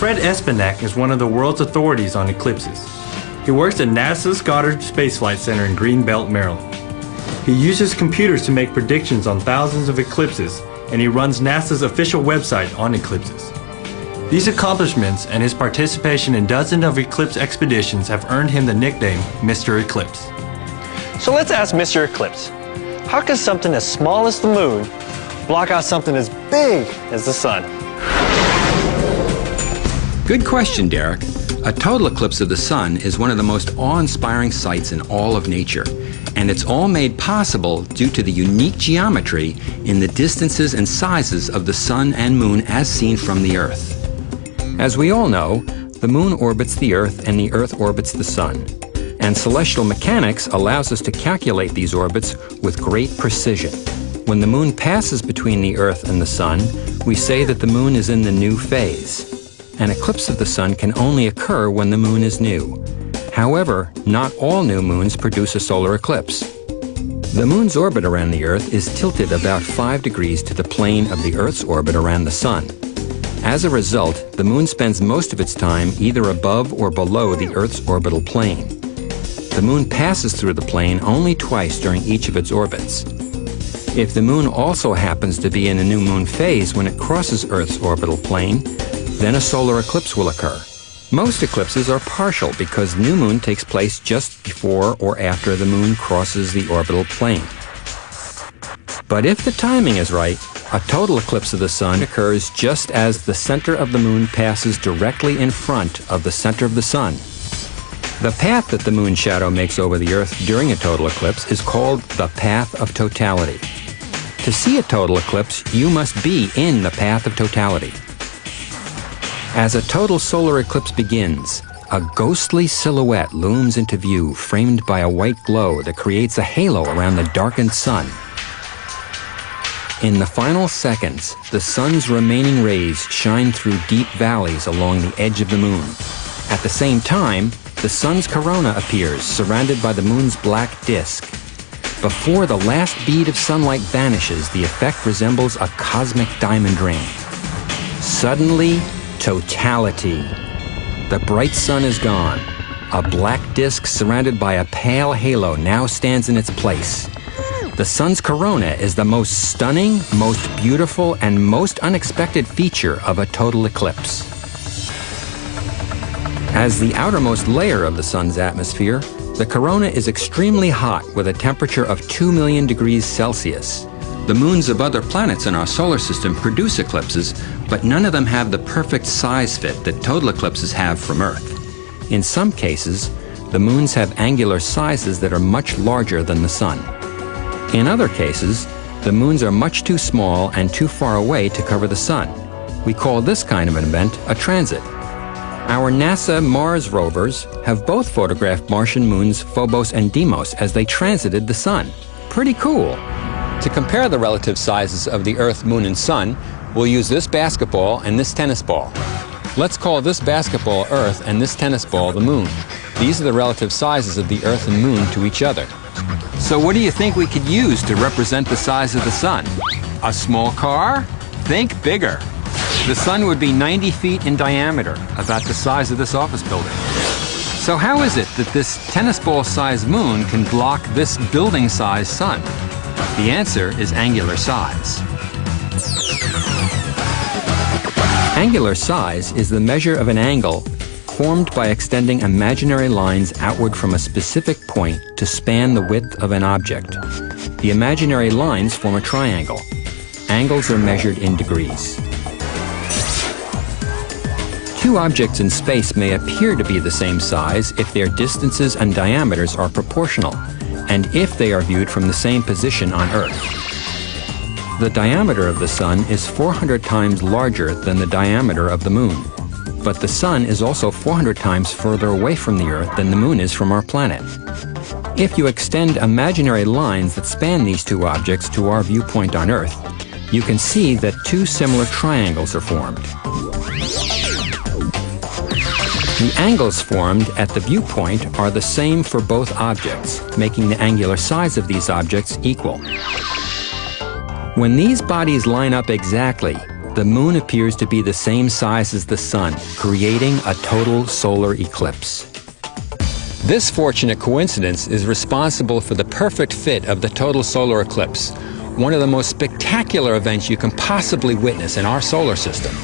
Fred Espenak is one of the world's authorities on eclipses. He works at NASA's Goddard Space Flight Center in Greenbelt, Maryland. He uses computers to make predictions on thousands of eclipses, and he runs NASA's official website on eclipses. These accomplishments and his participation in dozens of eclipse expeditions have earned him the nickname Mr. Eclipse. So let's ask Mr. Eclipse, how can something as small as the moon block out something as big as the sun? Good question, Derek. A total eclipse of the sun is one of the most awe-inspiring sights in all of nature, and it's all made possible due to the unique geometry in the distances and sizes of the sun and moon as seen from the Earth. As we all know, the moon orbits the Earth and the Earth orbits the sun, and celestial mechanics allows us to calculate these orbits with great precision. When the moon passes between the Earth and the sun, we say that the moon is in the new phase. An eclipse of the sun can only occur when the moon is new. However, not all new moons produce a solar eclipse. The moon's orbit around the Earth is tilted about 5 degrees to the plane of the Earth's orbit around the sun. As a result, the moon spends most of its time either above or below the Earth's orbital plane. The moon passes through the plane only twice during each of its orbits. If the moon also happens to be in a new moon phase when it crosses Earth's orbital plane, then a solar eclipse will occur. Most eclipses are partial because new moon takes place just before or after the moon crosses the orbital plane. But if the timing is right, a total eclipse of the sun occurs just as the center of the moon passes directly in front of the center of the sun. The path that the moon shadow makes over the Earth during a total eclipse is called the path of totality. To see a total eclipse, you must be in the path of totality. As a total solar eclipse begins, a ghostly silhouette looms into view, framed by a white glow that creates a halo around the darkened sun. In the final seconds, the sun's remaining rays shine through deep valleys along the edge of the moon. At the same time, the sun's corona appears, surrounded by the moon's black disk. Before the last bead of sunlight vanishes, the effect resembles a cosmic diamond ring. Suddenly, totality. The bright sun is gone. A black disk surrounded by a pale halo now stands in its place. The sun's corona is the most stunning, most beautiful, and most unexpected feature of a total eclipse. As the outermost layer of the sun's atmosphere, the corona is extremely hot with a temperature of 2 million degrees Celsius. The moons of other planets in our solar system produce eclipses, but none of them have the perfect size fit that total eclipses have from Earth. In some cases, the moons have angular sizes that are much larger than the sun. In other cases, the moons are much too small and too far away to cover the sun. We call this kind of an event a transit. Our NASA Mars rovers have both photographed Martian moons Phobos and Deimos as they transited the sun. Pretty cool. To compare the relative sizes of the Earth, Moon, and Sun, we'll use this basketball and this tennis ball. Let's call this basketball Earth and this tennis ball the Moon. These are the relative sizes of the Earth and Moon to each other. So what do you think we could use to represent the size of the Sun? A small car? Think bigger. The Sun would be 90 feet in diameter, about the size of this office building. So how is it that this tennis ball-sized moon can block this building-sized sun? The answer is angular size. Angular size is the measure of an angle formed by extending imaginary lines outward from a specific point to span the width of an object. The imaginary lines form a triangle. Angles are measured in degrees. Two objects in space may appear to be the same size if their distances and diameters are proportional, and if they are viewed from the same position on Earth. The diameter of the Sun is 400 times larger than the diameter of the Moon, but the Sun is also 400 times further away from the Earth than the Moon is from our planet. If you extend imaginary lines that span these two objects to our viewpoint on Earth, you can see that two similar triangles are formed. The angles formed at the viewpoint are the same for both objects, making the angular size of these objects equal. When these bodies line up exactly, the moon appears to be the same size as the sun, creating a total solar eclipse. This fortunate coincidence is responsible for the perfect fit of the total solar eclipse, one of the most spectacular events you can possibly witness in our solar system.